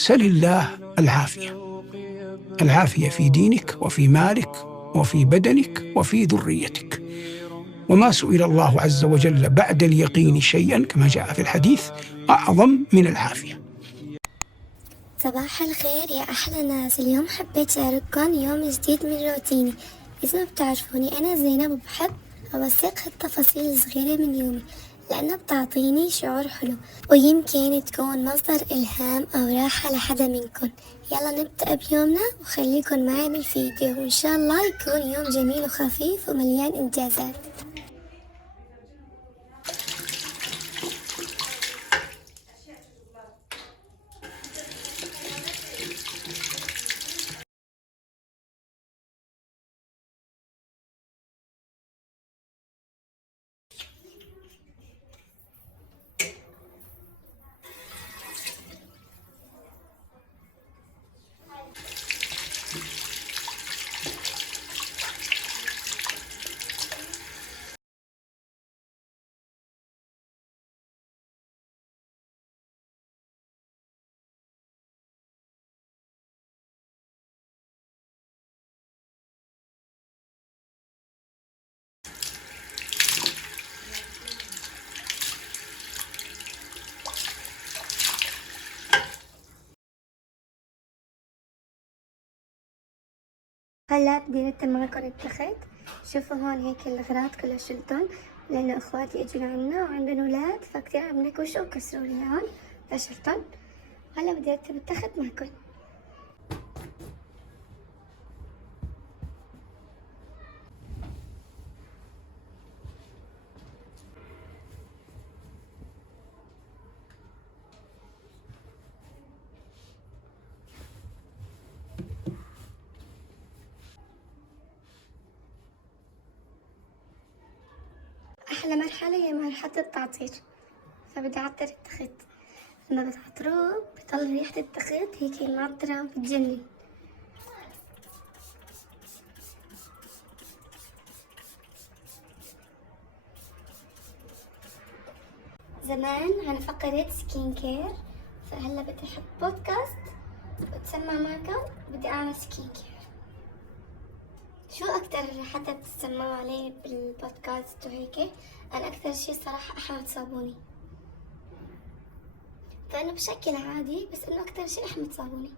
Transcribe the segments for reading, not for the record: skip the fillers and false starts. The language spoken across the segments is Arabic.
سل الله العافية، العافية في دينك وفي مالك وفي بدنك وفي ذريتك. وما سئل الله عز وجل بعد اليقين شيئا كما جاء في الحديث أعظم من العافية. صباح الخير يا أحلى ناس. اليوم حبيت أشارككم يوم جديد من روتيني. إذا ما بتعرفوني أنا زينب، وبحب أوثق هالتفاصيل الصغيرة من يومي لأنها بتعطيني شعور حلو ويمكن تكون مصدر إلهام أو راحة لحدا منكم. يلا نبدأ بيومنا وخليكن معي بالفيديو، وإن شاء الله يكون يوم جميل وخفيف ومليان إنجازات. هلا بدي رتب معكم التخت. شوفوا هون هيك الأغراض كلها شلتهم لأنه إخواتي إجوا لعنا وعندهم أولاد فكتير عم نكوشوا وكسروا لي هون فشلتهم. هلا بدي رتب التخت معكم. أحلى مرحلة هي مرحلة التعطير، فبدي أعطر التخت. لما بتعطروه بيطلع ريحة التخت هيك معطرة بتجنن. زمان عن فقرة سكين كير، فهلا بدي أحط بودكاست وتسمع معكم. بدي أعمل سكين كير. شو أكتر حدا بتسمعوا عليه بالبودكاست وهيك؟ أنا أكتر شي صراحة أحمد صابوني، فإنه بشكل عادي بس إنه أكتر شي أحمد صابوني.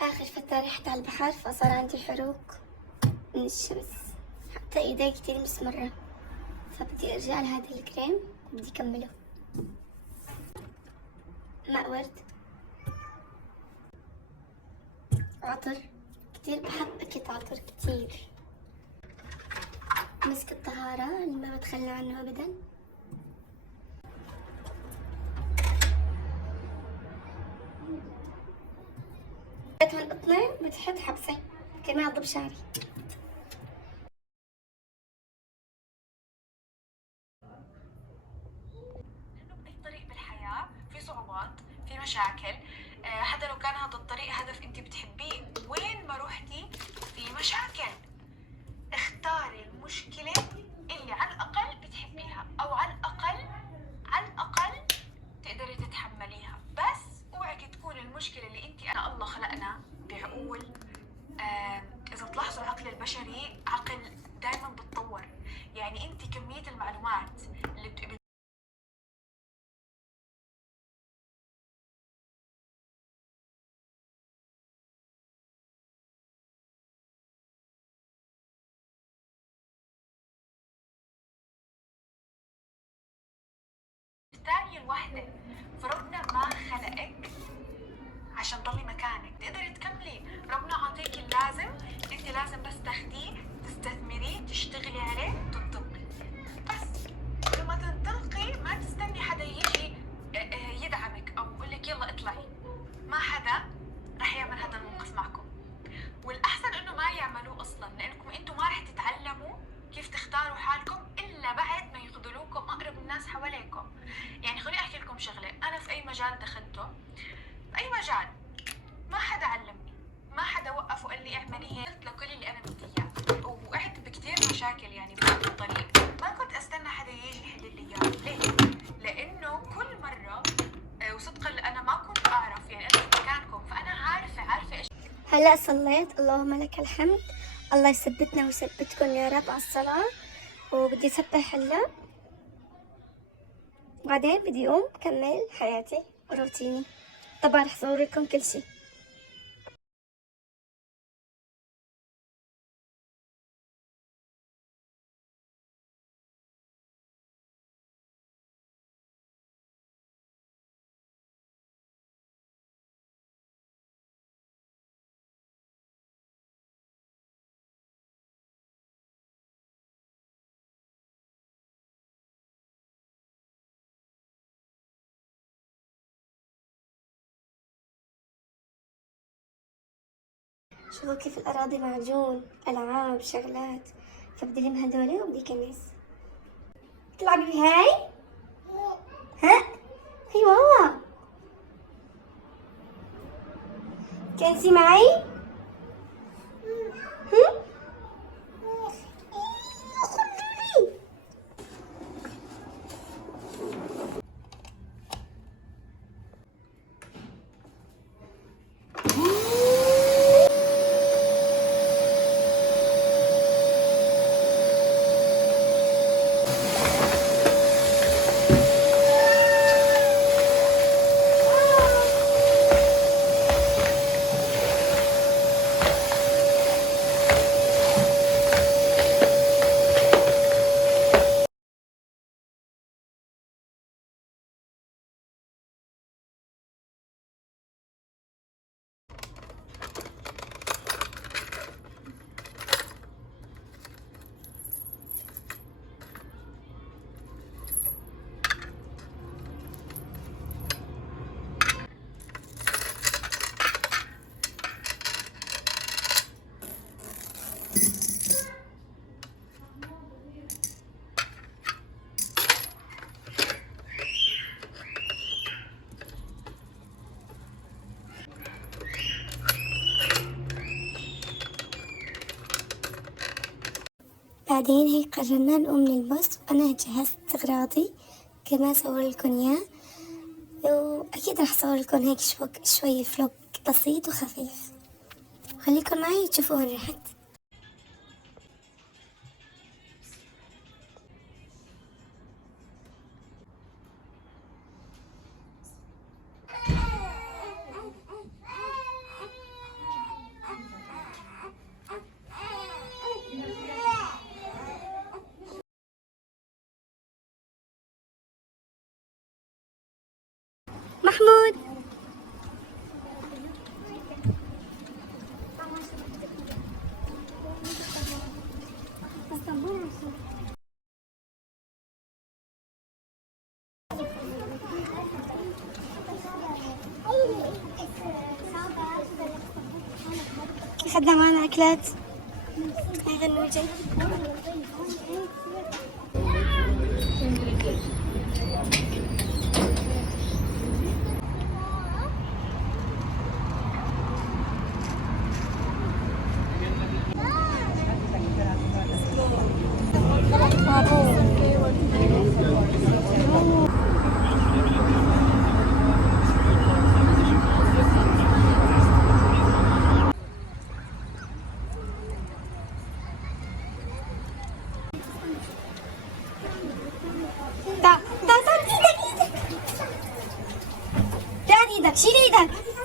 آخر فترة رحت على البحر فصار عندي حروق من الشمس، حتى إيدي كتير مسمرة، فبدي أرجع لهذا الكريم وبدي أكمله. ماء ورد، عطر، كتير بحب أكيد عطر كتير. مسك الطهارة اللي ما بتخلى عنه أبدا. هون القطنة بتحط حبسة كمان ضب شعري. الطريق بالحياة في صعوبات، في مشاكل، حتى لو كان هذا الطريق هدف انت بتحبيه، وين ما روحتي في مشاكل. اختاري المشكلة اللي على الأقل بتحبيها، أو على الأقل تقدري تتحمليها. بس اوعك تكون المشكلة اللي انت الله خلقنا بعقول. إذا تلاحظوا العقل البشري عقل دايما بتطور، يعني انت كمية المعلومات اللي تاني الوحدة، فربنا ما خلقك عشان تضلي مكانك، تقدري تكملي. ربنا عطيك اللازم، انت لازم بس تاخديه، تستثمريه، تشتغلي عليه، تنطلقي. بس لما تنطلقي ما تستني حدا يجي يدعمك او يقولك يلا اطلعي. ما حدا رح يعمل هذا الموقف معكم، والاحسن انه ما يعملوه اصلا، لانكم انتم ما رح تتعلموا كيف تختاروا حالكم الا بعد ما يخذلوكم اقرب الناس حواليكم. يعني خليني احكي لكم شغله، انا في اي مجال دخلته، في اي مجال، ما حدا علمني، ما حدا وقف وقال لي اعملي هيك. قلت لكل اللي انا بدي اياه، وقعت بكثير مشاكل يعني بهذا الطريق، ما كنت استنى حدا يجي يحل لي اياه. هلا صليت، اللهم لك الحمد. الله يثبتنا ويثبتكم يا رب على الصلاة. وبدي أسبح هلا، وبعدين بدي أقوم كمل حياتي وروتيني. طبعا رح صور لكم كل شي. شوفوا كيف الأراضي معجون، ألعاب شغلات، فبدي لم هدول وبدي كنس. تلعبي بهاي؟ ها؟ هي ماما كنسي معي؟ هم؟ بعدين هيك قررنا نقوم من الباص، وأنا جهزت أغراضي كمان صور لكم إياه، وأكيد رح صور لكم هيك شوي فلوق بسيط وخفيف. خليكم معي تشوفوا وين رحت. محمود أخذنا معنا أكلات. هاي غنوجة. تعال ايدك، شيل ايدك.